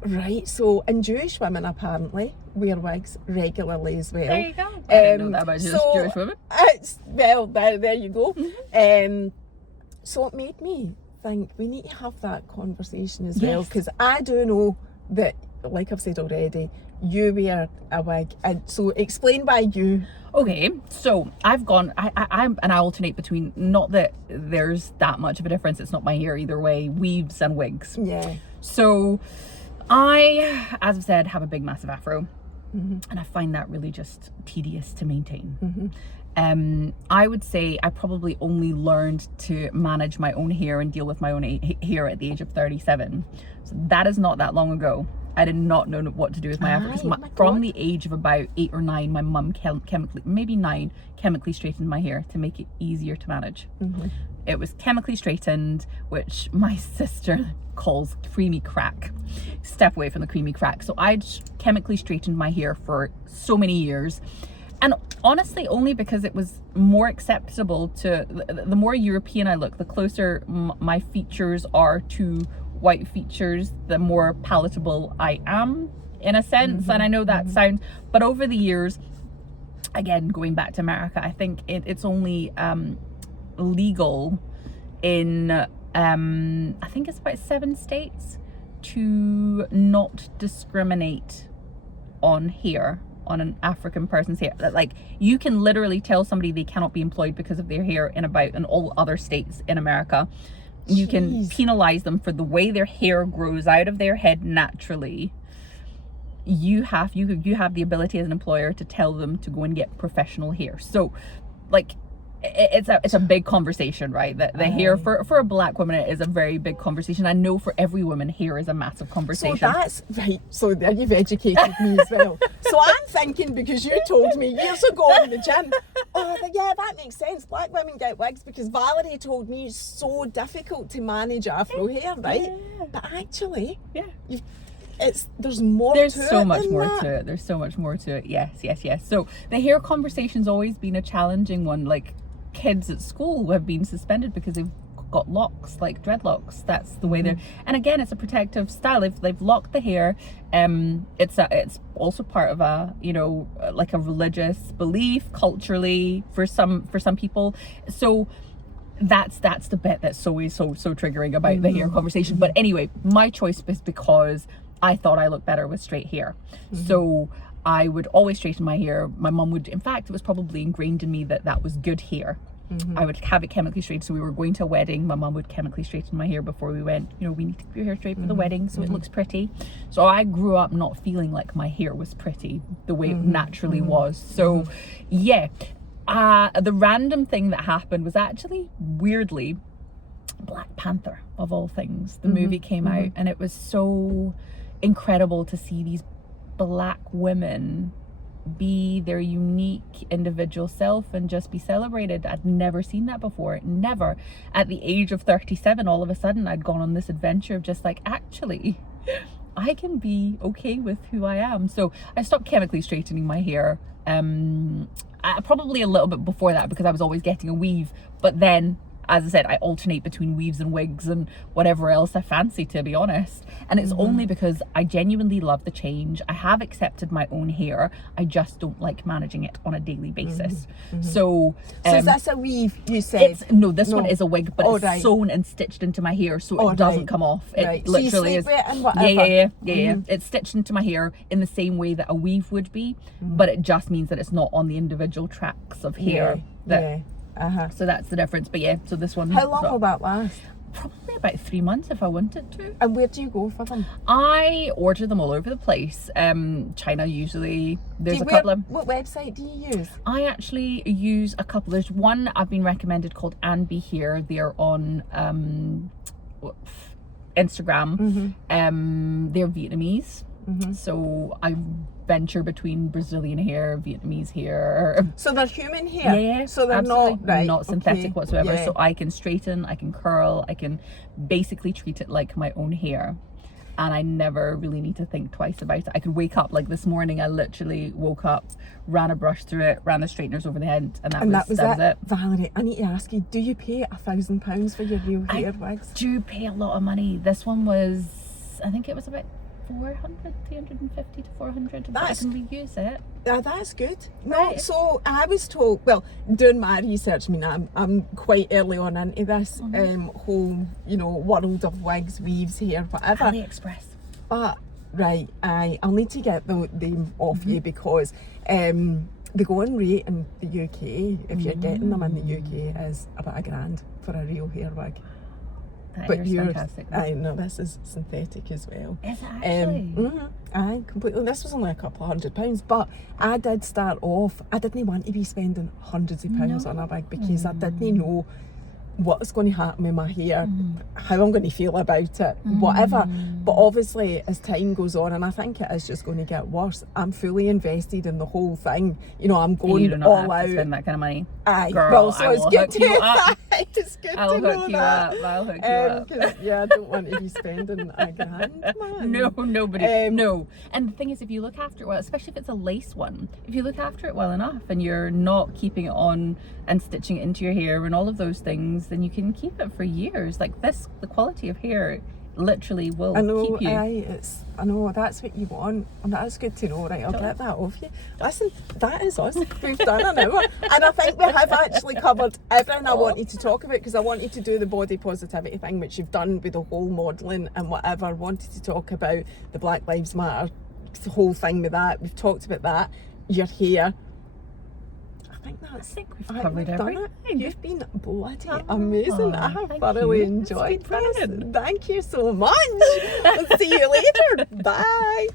right, so, and Jewish women apparently wear wigs regularly as well. There you go. I didn't know that about Jewish women. There you go. So it made me think we need to have that conversation as well, because I do know that, like I've said already, you wear a wig, and so explain why you. Okay, so I'm and I alternate between, not that there's that much of a difference, it's not my hair either way, weaves and wigs. Yeah. So I, as I've said, have a big, massive afro. And I find that really just tedious to maintain. I would say I probably only learned to manage my own hair and deal with my own hair at the age of 37. So that is not that long ago. I did not know what to do with my afro. From the age of about 8 or 9, my mum chemically, maybe 9, chemically straightened my hair to make it easier to manage. It was chemically straightened, which my sister calls creamy crack. Step away from the creamy crack. So I'd chemically straightened my hair for so many years. And honestly, only because it was more acceptable to, the more European I look, the closer my features are to white features, the more palatable I am, in a sense. And I know that sounds, but over the years, again, going back to America, I think it's only legal in, I think it's about 7 states to not discriminate on hair, on an African person's hair. Like, you can literally tell somebody they cannot be employed because of their hair in all other states in America. You can penalize them for the way their hair grows out of their head naturally. You have the ability as an employer to tell them to go and get professional hair. So, like, it's a big conversation, right? The hair for a black woman, it is a very big conversation. I know for every woman, hair is a massive conversation. So that's right. So there, you've educated me as well. So I'm thinking, because you told me years ago in the gym, yeah, that makes sense. Black women get wigs, because Valerie told me it's so difficult to manage afro hair, right? Yeah. But actually, there's more to it. There's so much more to it. There's so much more to it. Yes. So the hair conversation's always been a challenging one. Like, kids at school have been suspended because they've got locks, like dreadlocks. That's the way they're, and again, it's a protective style. If they've locked the hair, it's also part of a, like a religious belief, culturally, for some people. So that's the bit that's always so triggering about the hair conversation. But anyway, my choice was because I thought I looked better with straight hair. So I would always straighten my hair. My mum would, in fact, it was probably ingrained in me that was good hair. I would have it chemically straightened. So we were going to a wedding, my mum would chemically straighten my hair before we went. We need to keep your hair straight for the wedding so it looks pretty. So I grew up not feeling like my hair was pretty the way it naturally was. So yeah, the random thing that happened was actually, weirdly, Black Panther, of all things. The movie came out, and it was so incredible to see these Black women be their unique individual self and just be celebrated. I'd never seen that before. Never. At the age of 37, all of a sudden I'd gone on this adventure of just like, actually, I can be okay with who I am. So I stopped chemically straightening my hair probably a little bit before that, because I was always getting a weave. But then, as I said, I alternate between weaves and wigs and whatever else I fancy, to be honest. And it's only because I genuinely love the change. I have accepted my own hair. I just don't like managing it on a daily basis. So is this a weave, you said? This one is a wig, but it's sewn and stitched into my hair, so it doesn't come off. It literally is. Yeah. It's stitched into my hair in the same way that a weave would be, but it just means that it's not on the individual tracks of hair. So that's the difference. But yeah, so this one. How long will that last? Probably about 3 months if I wanted to. And where do you go for them? I order them all over the place. China usually. There's a couple of. What website do you use? I actually use a couple. There's one I've been recommended called And Be Here. They're on Instagram. They're Vietnamese. So I venture between Brazilian hair, Vietnamese hair. So they're human hair? Yeah. So they're not synthetic whatsoever. Yeah. So I can straighten, I can curl, I can basically treat it like my own hair. And I never really need to think twice about it. I could wake up, like this morning, I literally woke up, ran a brush through it, ran the straighteners over the head, and that was it. Valerie, I need to ask you, do you pay £1,000 for your real hair wigs? I do pay a lot of money. This one was, I think it was about 350 to 400, but I can reuse it. Yeah, that's good. No, so I was told, well, doing my research, I mean, I'm quite early on into this whole, world of wigs, weaves, hair, whatever. AliExpress. But, right, I'll need to get them off you, because the going rate in the UK, if you're getting them in the UK, is about £1,000 for a real hair wig. That but hair's yours, fantastic. I know this is synthetic as well. Is it actually? Aye, completely. This was only a couple of £100, but I did start off. I didn't want to be spending hundreds of pounds on a wig because I didn't know what's going to happen with my hair, how I'm going to feel about it, whatever. But obviously, as time goes on, and I think it is just going to get worse, I'm fully invested in the whole thing. You know, I'm going you do not all have to out. spend that kind of money. Aye, Girl, well, so I it's will good hook to you up. it's good I'll to know hook you that. up. I'll hook you up. 'Cause, yeah, I don't want to be spending £1,000, man. No, nobody. No. And the thing is, if you look after it well, especially if it's a lace one, if you look after it well enough and you're not keeping it on and stitching it into your hair and all of those things, then you can keep it for years. Like this, the quality of hair literally will keep you. I know, that's what you want, and that's good to know. Right, I'll get that off you. Listen, that is us. We've done an hour, and I think we have actually covered everything I wanted to talk about, because I wanted to do the body positivity thing, which you've done with the whole modelling and whatever. I wanted to talk about the Black Lives Matter, the whole thing with that. We've talked about that. Your hair. I think we've covered everything. You've been bloody amazing. I have thoroughly enjoyed this. Thank you so much. I'll see you later. Bye.